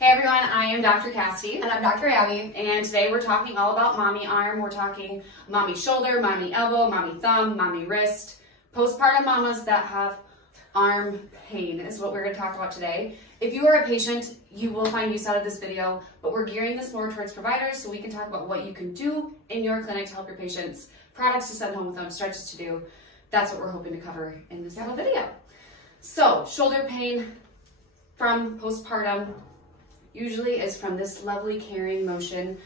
Hey everyone, I am Dr. Cassidy. And I'm Dr. Abby. And today we're talking all about mommy arm. We're talking mommy shoulder, mommy elbow, mommy thumb, mommy wrist. Postpartum mamas that have arm pain is what we're going to talk about today. If you are a patient, you will find use out of this video, but we're gearing this more towards providers so we can talk about what you can do in your clinic to help your patients, products to send home with them, stretches to do. That's what we're hoping to cover in this little video. So, shoulder pain from postpartum usually is from this lovely carrying motion.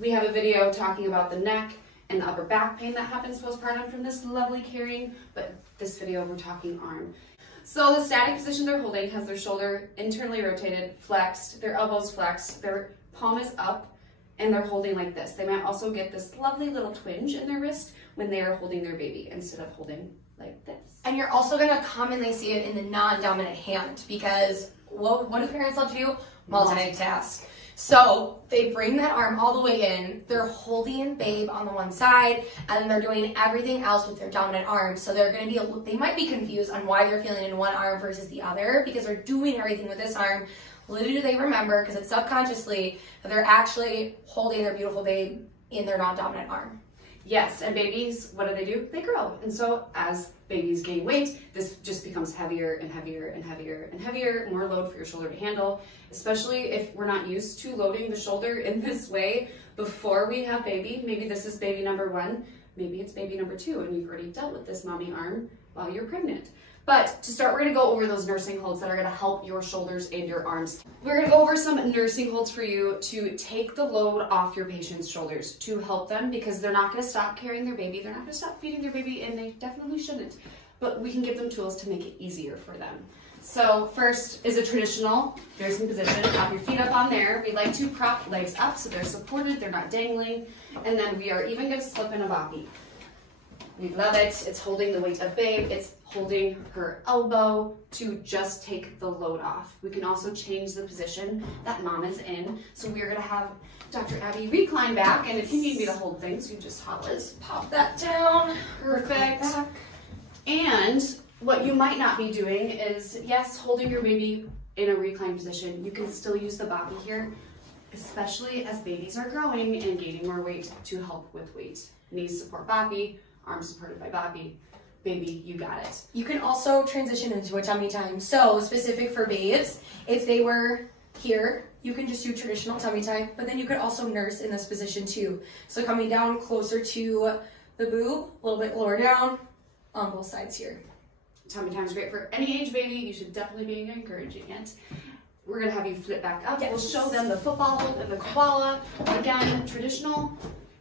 We have a video talking about the neck and the upper back pain that happens postpartum from this lovely carrying, but this video we're talking arm. So the static position they're holding has their shoulder internally rotated, flexed, their elbows flexed, their palm is up, and they're holding like this. They might also get this lovely little twinge in their wrist when they are holding their baby instead of holding like this. And you're also going to commonly see it in the non-dominant hand because what do parents love to do? Multitask. So they bring that arm all the way in, they're holding babe on the one side, and then they're doing everything else with their dominant arm. So they're going to be, they might be confused on why they're feeling in one arm versus the other because they're doing everything with this arm. Little do they remember, because it's subconsciously, that they're actually holding their beautiful babe in their non-dominant arm. Yes, and babies, what do? They grow. And so as babies gain weight, this just becomes heavier and heavier and heavier and heavier, more load for your shoulder to handle, especially if we're not used to loading the shoulder in this way before we have baby. Maybe this is baby number 1, maybe it's baby number 2, and you've already dealt with this mommy arm while you're pregnant. But to start, we're gonna go over those nursing holds that are gonna help your shoulders and your arms. We're gonna go over some nursing holds for you to take the load off your patient's shoulders, to help them, because they're not gonna stop carrying their baby, they're not gonna stop feeding their baby, and they definitely shouldn't. But we can give them tools to make it easier for them. So first is a traditional nursing position. Have your feet up on there. We like to prop legs up so they're supported, they're not dangling. And then we are even gonna slip in a boppy. We love it. It's holding the weight of babe. It's holding her elbow to just take the load off. We can also change the position that mom is in. So we're gonna have Dr. Abby recline back, and if you need me to hold things, you just pop that down. Perfect. And what you might not be doing is, yes, holding your baby in a reclined position. You can still use the boppy here, especially as babies are growing and gaining more weight to help with weight. Knees support boppy, arms supported by boppy. Baby, you got it. You can also transition into a tummy time. So specific for babes, if they were here, you can just do traditional tummy time, but then you could also nurse in this position too. So coming down closer to the boob, a little bit lower down on both sides here. Tummy time is great for any age baby. You should definitely be encouraging it. We're gonna have you flip back up. Yes. We'll show them the football hold and the koala. Again, traditional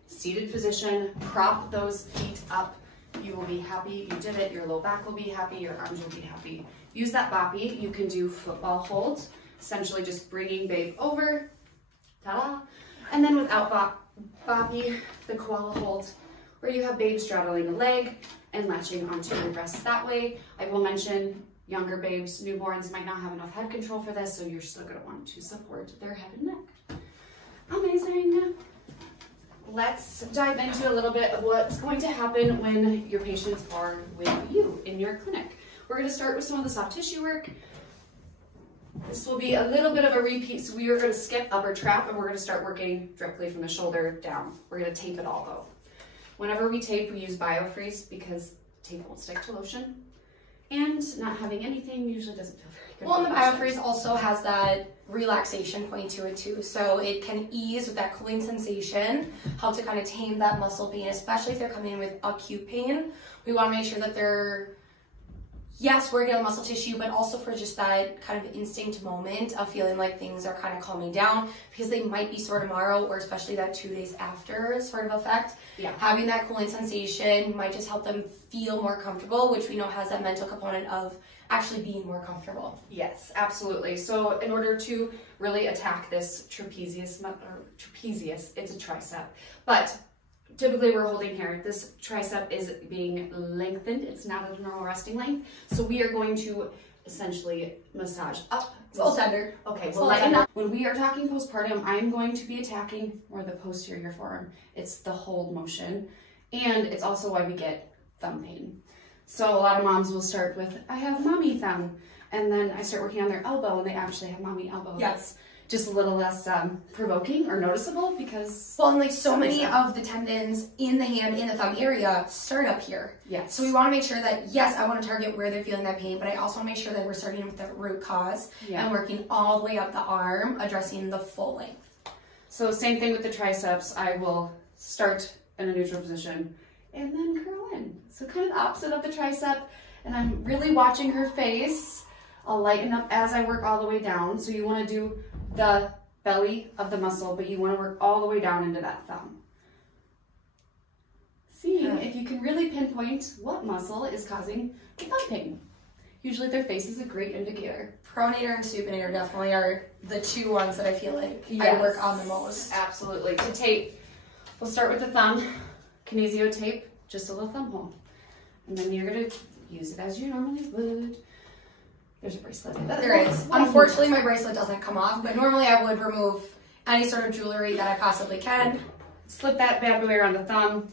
seated position, prop those feet up. You will be happy you did it. Your low back will be happy. Your arms will be happy. Use that boppy. You can do football holds, essentially just bringing babe over, ta-da. And then without boppy, the koala hold, where you have babe straddling a leg and latching onto your breast that way. I will mention younger babes, newborns might not have enough head control for this, so you're still going to want to support their head and neck. Amazing. Let's dive into a little bit of what's going to happen when your patients are with you in your clinic. We're going to start with some of the soft tissue work. This will be a little bit of a repeat, so we are going to skip upper trap and we're going to start working directly from the shoulder down. We're going to tape it all though. Whenever we tape, we use BioFreeze because tape won't stick to lotion, and not having anything usually doesn't feel very good. Well, and the BioFreeze also has that relaxation point to it too, so it can ease with that cooling sensation, help to kind of tame that muscle pain, especially if they're coming in with acute pain. We want to make sure that they're, yes, working on muscle tissue, but also for just that kind of instinct moment of feeling like things are kind of calming down, because they might be sore tomorrow, or especially that 2 days after sort of effect. Yeah. Having that cooling sensation might just help them feel more comfortable, which we know has that mental component of actually being more comfortable. Yes, absolutely. So in order to really attack this trapezius, it's a tricep, but typically we're holding here. This tricep is being lengthened. It's not at a normal resting length. So we are going to essentially massage up. It's all tender. Okay, well, lighten up. When we are talking postpartum, I'm going to be attacking more the posterior forearm. It's the hold motion, and it's also why we get thumb pain. So a lot of moms will start with, I have mommy thumb, and then I start working on their elbow, and they actually have mommy elbow. Yes. just a little less provoking or noticeable because... Well, and like so many of the tendons in the hand, in the thumb area start up here. Yes. So we want to make sure that, yes, I want to target where they're feeling that pain, but I also want to make sure that we're starting with the root cause and working all the way up the arm, addressing the full length. So same thing with the triceps. I will start in a neutral position and then curl in. So kind of the opposite of the tricep. And I'm really watching her face. I'll lighten up as I work all the way down. So you want to do the belly of the muscle, but you want to work all the way down into that thumb. Seeing if you can really pinpoint what muscle is causing the thumb pain. Usually their face is a great indicator. Pronator and supinator definitely are the two ones that I feel like I work on the most. Absolutely. To tape, we'll start with the thumb. Kinesio tape, just a little thumb hole. And then you're going to use it as you normally would. There's a bracelet. There is. Unfortunately, my bracelet doesn't come off, but normally I would remove any sort of jewelry that I possibly can. Slip that bad boy around the thumb.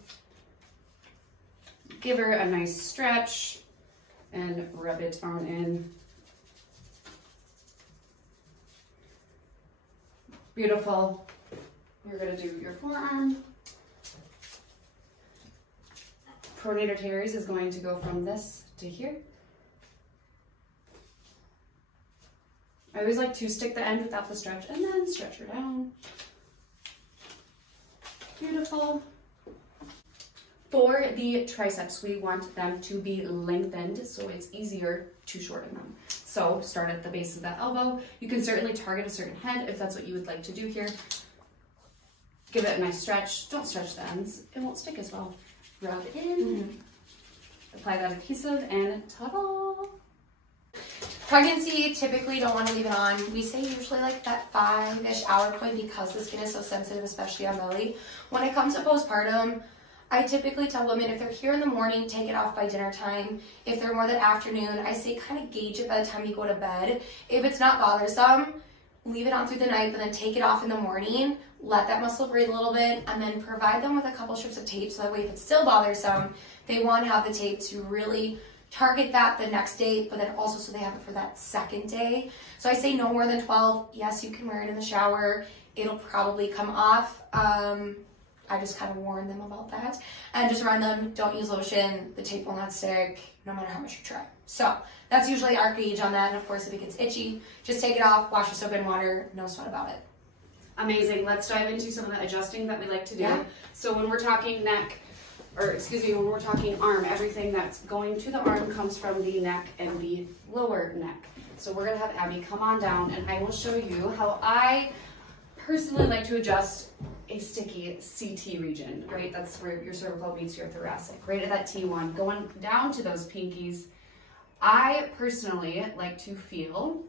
Give her a nice stretch and rub it on in. Beautiful. You're going to do your forearm. Pronator teres is going to go from this to here. I always like to stick the end without the stretch and then stretch her down. Beautiful. For the triceps, we want them to be lengthened so it's easier to shorten them. So start at the base of that elbow. You can certainly target a certain head if that's what you would like to do here. Give it a nice stretch. Don't stretch the ends. It won't stick as well. Rub it in. Apply that adhesive and ta-da! Pregnancy, typically don't want to leave it on. We say usually like that 5-ish hour point because the skin is so sensitive, especially on belly. When it comes to postpartum, I typically tell women if they're here in the morning, take it off by dinner time. If they're more that afternoon, I say kind of gauge it by the time you go to bed. If it's not bothersome, leave it on through the night, but then take it off in the morning. Let that muscle breathe a little bit, and then provide them with a couple strips of tape so that way if it's still bothersome, they want to have the tape to really target that the next day, but then also so they have it for that second day. So I say no more than 12. Yes, you can wear it in the shower. It'll probably come off. I just kind of warn them about that. And just remind them, don't use lotion. The tape will not stick no matter how much you try. So that's usually our gauge on that. And of course, if it gets itchy, just take it off, wash with soap and water, no sweat about it. Amazing. Let's dive into some of the adjusting that we like to do. Yeah. So when we're talking neck, or excuse me, when we're talking arm, everything that's going to the arm comes from the neck and the lower neck. So we're going to have Abby come on down and I will show you how I personally like to adjust a sticky CT region, right? That's where your cervical meets your thoracic, right at that T1, going down to those pinkies. I personally like to feel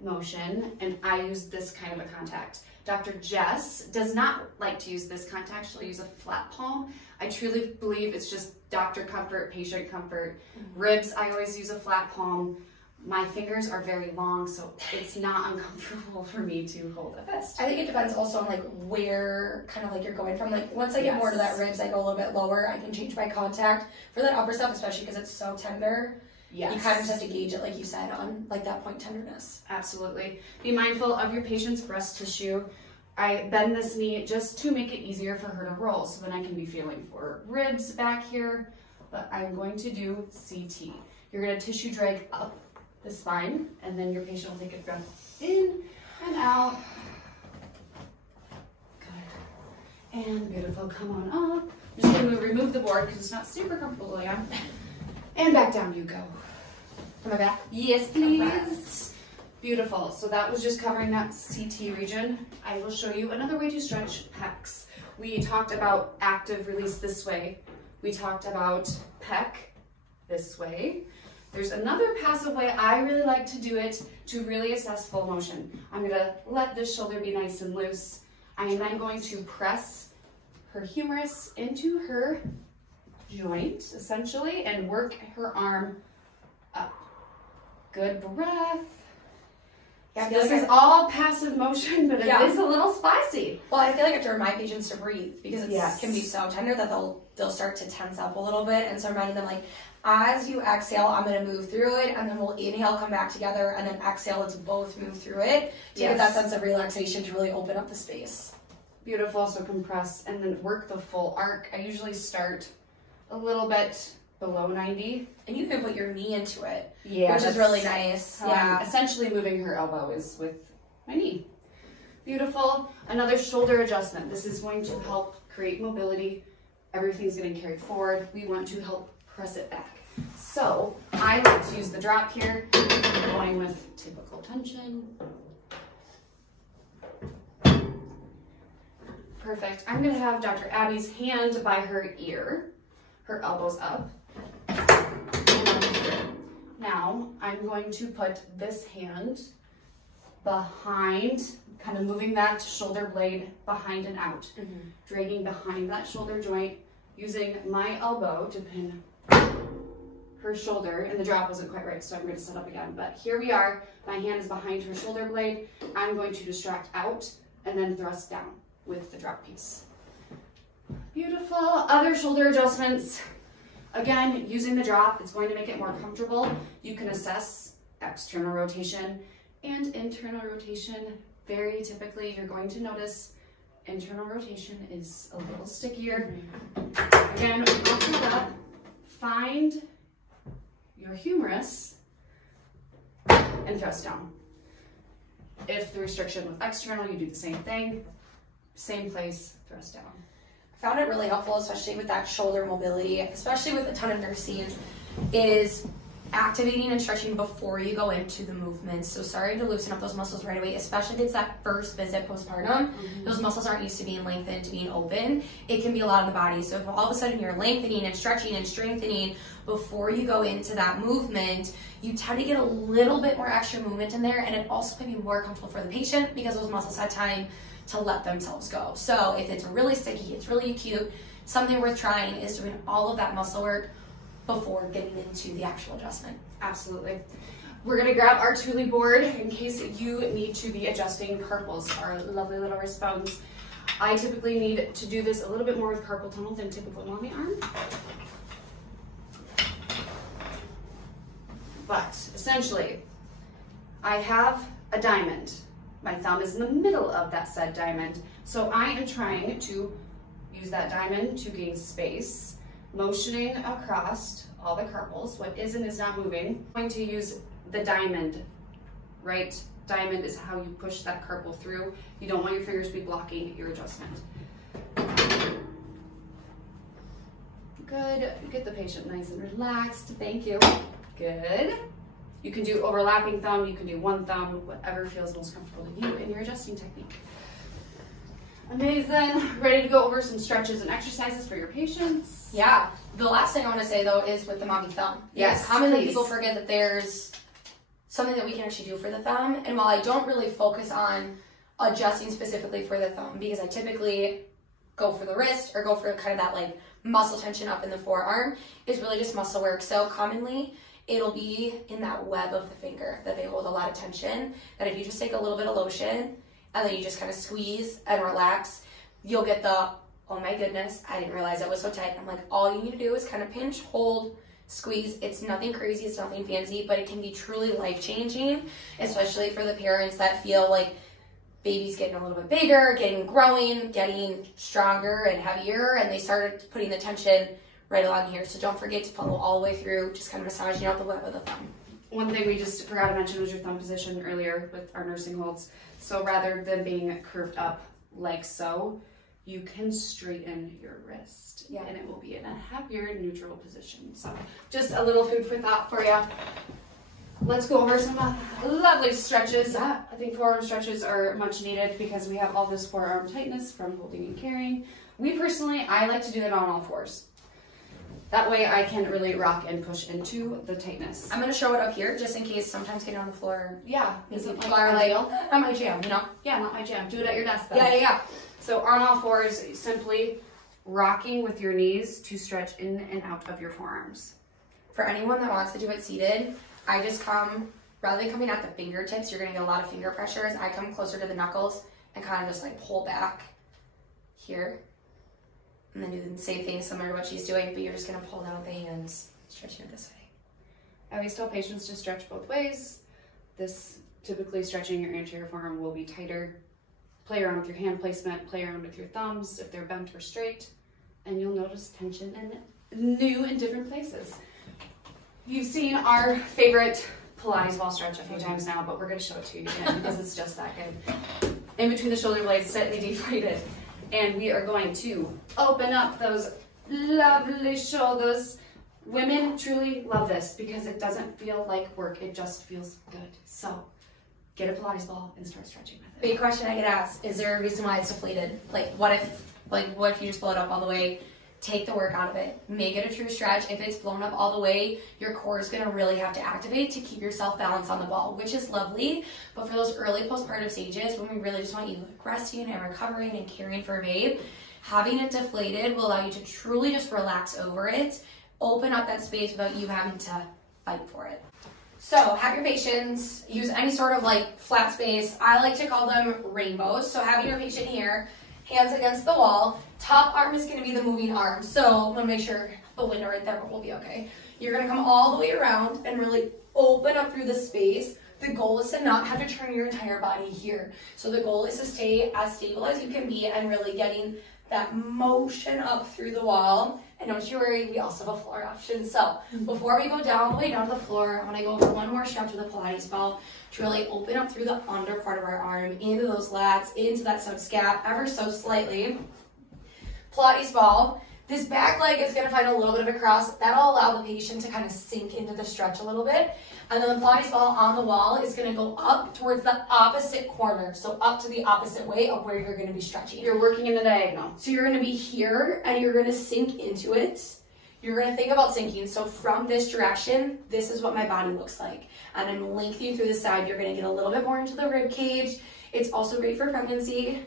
motion and I use this kind of a contact. Dr. Jess does not like to use this contact. She'll use a flat palm. I truly believe it's just doctor comfort, patient comfort. Ribs, I always use a flat palm. My fingers are very long, so it's not uncomfortable for me to hold a fist. I think it depends also on like where kind of like you're going from. Like once I get more to that ribs, I go a little bit lower. I can change my contact. For that upper stuff, especially because it's so tender, you kind of just have to gauge it, like you said, on like that point tenderness. Absolutely. Be mindful of your patient's breast tissue. I bend this knee just to make it easier for her to roll, so then I can be feeling for ribs back here, but I'm going to do CT. You're going to tissue drag up the spine, and then your patient will take a breath in and out. Good. And beautiful. Come on up. I'm just going to remove the board because it's not super comfortable to lay on. And back down you go. Am I back? Yes, please. Beautiful. So that was just covering that CT region. I will show you another way to stretch pecs. We talked about active release this way. We talked about pec this way. There's another passive way I really like to do it to really assess full motion. I'm going to let this shoulder be nice and loose. I am then going to press her humerus into her joint, essentially, and work her arm up. Good breath. Yeah, this is all passive motion, but it is a little spicy. Well, I feel like I have to remind patients to breathe because it can be so tender that they'll start to tense up a little bit. And so reminding them, like, as you exhale, I'm going to move through it, and then we'll inhale, come back together, and then exhale, let's both move through it to get that sense of relaxation to really open up the space. Beautiful. So compress and then work the full arc. I usually start a little bit below 90. And you can put your knee into it, which is really nice. I'm essentially moving her elbow is with my knee. Beautiful. Another shoulder adjustment. This is going to help create mobility. Everything's getting carried forward. We want to help press it back. So I like to use the drop here, going with typical tension. Perfect. I'm going to have Dr. Abby's hand by her ear, her elbows up. Now I'm going to put this hand behind, kind of moving that shoulder blade behind and out, dragging behind that shoulder joint, using my elbow to pin her shoulder, and the drop wasn't quite right, so I'm going to set up again. But here we are. My hand is behind her shoulder blade. I'm going to distract out and then thrust down with the drop piece. Beautiful. Other shoulder adjustments. Again, using the drop, it's going to make it more comfortable. You can assess external rotation and internal rotation. Very typically, you're going to notice internal rotation is a little stickier. Again, after that, find your humerus and thrust down. If the restriction with external, you do the same thing. Same place, thrust down. I found it really helpful, especially with that shoulder mobility, especially with a ton of nursing, is activating and stretching before you go into the movements. So starting to loosen up those muscles right away, especially if it's that first visit postpartum. Those muscles aren't used to being lengthened, to being open. It can be a lot of the body. So if all of a sudden you're lengthening and stretching and strengthening before you go into that movement, you tend to get a little bit more extra movement in there, and it also can be more comfortable for the patient because those muscles had time to let themselves go. So if it's really sticky, it's really acute, something worth trying is doing all of that muscle work before getting into the actual adjustment. Absolutely. We're going to grab our Thule board in case you need to be adjusting carpals, our lovely little wrist bones. I typically need to do this a little bit more with carpal tunnel than typical on the arm. But essentially, I have a diamond. My thumb is in the middle of that said diamond. So I am trying to use that diamond to gain space, motioning across all the carpals. What is and is not moving. I'm going to use the diamond, right? Diamond is how you push that carpal through. You don't want your fingers to be blocking your adjustment. Good. Get the patient nice and relaxed. Thank you. Good. You can do overlapping thumb, you can do one thumb, whatever feels most comfortable to you in your adjusting technique. Amazing. Ready to go over some stretches and exercises for your patients? Yeah. The last thing I want to say, though, is with the mommy thumb. Yes, commonly people forget that there's something that we can actually do for the thumb. And while I don't really focus on adjusting specifically for the thumb, because I typically go for the wrist or go for kind of that like muscle tension up in the forearm, is really just muscle work. So commonly, it'll be in that web of the finger that they hold a lot of tension, that if you just take a little bit of lotion and then you just kind of squeeze and relax, you'll get the, oh my goodness, I didn't realize it was so tight. I'm like, all you need to do is kind of pinch, hold, squeeze. It's nothing crazy, it's nothing fancy, but it can be truly life-changing, especially for the parents that feel like baby's getting a little bit bigger, growing, getting stronger and heavier, and they started putting the tension right along here. So don't forget to follow all the way through, just kind of massaging out the web of the thumb. One thing we just forgot to mention was your thumb position earlier with our nursing holds. So rather than being curved up like so, you can straighten your wrist, and it will be in a happier neutral position. So just a little food for thought for you. Let's go over some lovely stretches. I think forearm stretches are much needed because we have all this forearm tightness from holding and carrying. I like to do it on all fours. That way I can really rock and push into the tightness. I'm going to show it up here just in case sometimes getting on the floor. Yeah. People are like, not my jam, you know? Yeah, not my jam. Do it at your desk then. Yeah. So on all fours, simply rocking with your knees to stretch in and out of your forearms. For anyone that wants to do it seated, I just come rather than coming at the fingertips, you're gonna get a lot of finger pressures. I come closer to the knuckles and kind of just like pull back here. And then do the same thing similar to what she's doing, but you're just gonna pull down with the hands, stretching it this way. I always tell patients to stretch both ways. This typically stretching your anterior forearm will be tighter. Play around with your hand placement, play around with your thumbs if they're bent or straight, and you'll notice tension in new and different places. You've seen our favorite Pilates ball stretch a few times now, but we're gonna show it to you again because it's just that good. In between the shoulder blades, slightly deflated. And we are going to open up those lovely shoulders. Women truly love this because it doesn't feel like work, it just feels good. So get a Pilates ball and start stretching with it. Big question I get asked, is there a reason why it's deflated? What if you just blow it up all the way? Take the work out of it. Make it a true stretch. If it's blown up all the way, your core is going to really have to activate to keep yourself balanced on the ball, which is lovely. But for those early postpartum stages, when we really just want you resting and recovering and caring for a babe, having it deflated will allow you to truly just relax over it, open up that space without you having to fight for it. So have your patients use any sort of like flat space. I like to call them rainbows. So having your patient here, hands against the wall, top arm is going to be the moving arm. So I'm going to make sure the window right there will be okay. You're going to come all the way around and really open up through the space. The goal is to not have to turn your entire body here. So the goal is to stay as stable as you can be and really getting that motion up through the wall. And don't you worry, we also have a floor option. So before we go down the way down to the floor, I want to go over one more stretch with a Pilates ball to really open up through the under part of our arm, into those lats, into that subscap, ever so slightly. Pilates ball. This back leg is going to find a little bit of a cross. That'll allow the patient to kind of sink into the stretch a little bit. And then the Pilates ball on the wall is going to go up towards the opposite corner. So up to the opposite way of where you're going to be stretching. You're working in the diagonal. So you're going to be here and you're going to sink into it. You're going to think about sinking. So from this direction, this is what my body looks like. And I'm lengthening through the side. You're going to get a little bit more into the rib cage. It's also great for pregnancy.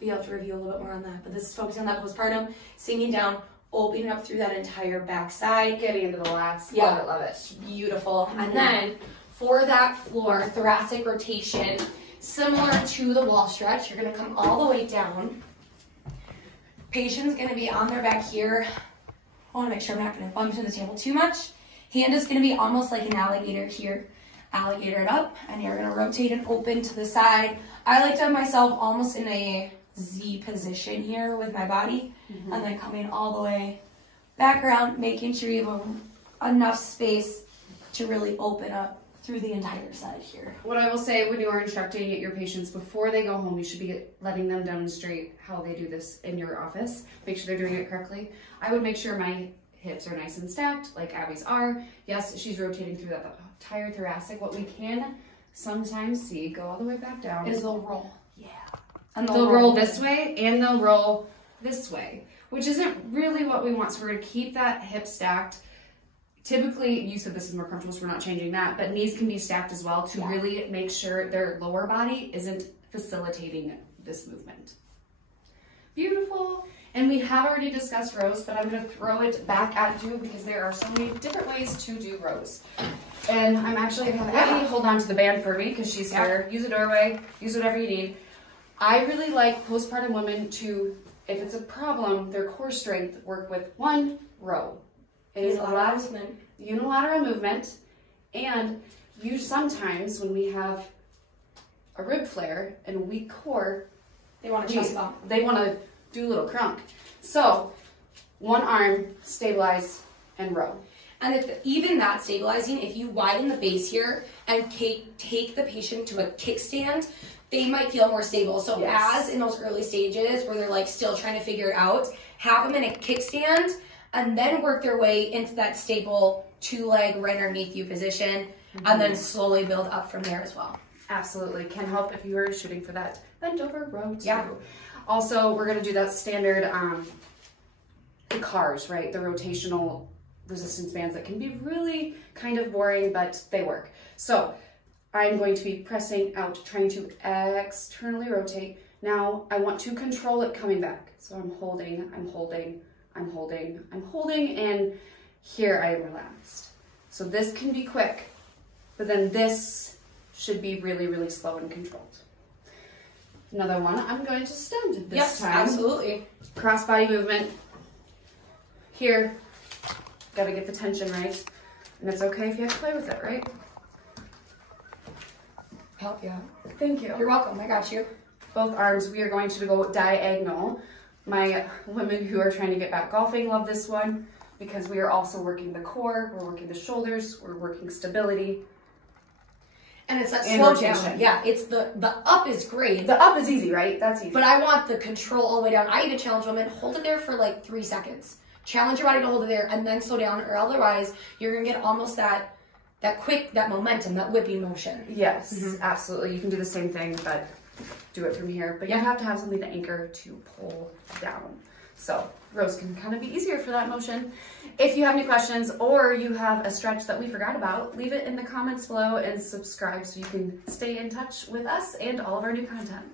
We have to review a little bit more on that. But this is focusing on that postpartum, sinking down, opening up through that entire back side. Getting into the lats. Yeah. Love it, love it. Beautiful. And then for that floor, thoracic rotation, similar to the wall stretch, you're going to come all the way down. Patient's going to be on their back here. I want to make sure I'm not going to bump into the table too much. Hand is going to be almost like an alligator here. Alligator it up, and you're going to rotate and open to the side. I like to have myself almost in a Z position here with my body, and then coming all the way back around, making sure you have enough space to really open up through the entire side here. What I will say when you are instructing your patients before they go home, you should be letting them demonstrate how they do this in your office. Make sure they're doing it correctly. I would make sure my hips are nice and stacked, like Abby's are. Yes, she's rotating through that entire thoracic. What we can sometimes see, go all the way back down, Is they'll roll. Yeah. And they'll roll this way and they'll roll this way, which isn't really what we want. So we're going to keep that hip stacked. Typically, you said this is more comfortable, so we're not changing that, but knees can be stacked as well to really make sure their lower body isn't facilitating this movement. Beautiful. And we have already discussed rows, but I'm going to throw it back at you because there are so many different ways to do rows. And I'm actually going to have Abby hold on to the band for me because she's here. Use a doorway, use whatever you need. I really like postpartum women to, if it's a problem, their core strength, work with one row. It is unilateral movement, and you sometimes, when we have a rib flare and a weak core, They want to chest bump. They want to do a little crunk. So, one arm, stabilize, and row. And even that stabilizing, if you widen the base here and take the patient to a kickstand, they might feel more stable. So as in those early stages where they're like still trying to figure it out, have them in a kickstand and then work their way into that stable two-leg right underneath you position, and then slowly build up from there as well. Absolutely. Can help if you are shooting for that bent over row too. Yeah. Also, we're going to do that standard, the cars, right? The rotational resistance bands that can be really kind of boring, but they work. So I'm going to be pressing out, trying to externally rotate. Now I want to control it coming back. So I'm holding, I'm holding, I'm holding, I'm holding, and here I am relaxed. So this can be quick, but then this should be really, really slow and controlled. Another one, I'm going to stand this time. Yes, absolutely. Cross body movement. Here, gotta get the tension right. And it's okay if you have to play with it, right? Help you out. Thank you. You're welcome, I got you. Both arms, we are going to go diagonal. My women who are trying to get back golfing love this one because we are also working the core, we're working the shoulders, we're working stability. And it's that And slow rotation. down. Yeah, it's the up is great. The up is easy, right? That's easy. But I want the control all the way down. I even challenge women, hold it there for like 3 seconds. Challenge your body to hold it there and then slow down, or otherwise you're gonna get almost that momentum, that whipping motion. Yes, absolutely. You can do the same thing, but do it from here. But you have to have something to anchor to pull down. So rows can kind of be easier for that motion. If you have any questions or you have a stretch that we forgot about, leave it in the comments below and subscribe so you can stay in touch with us and all of our new content.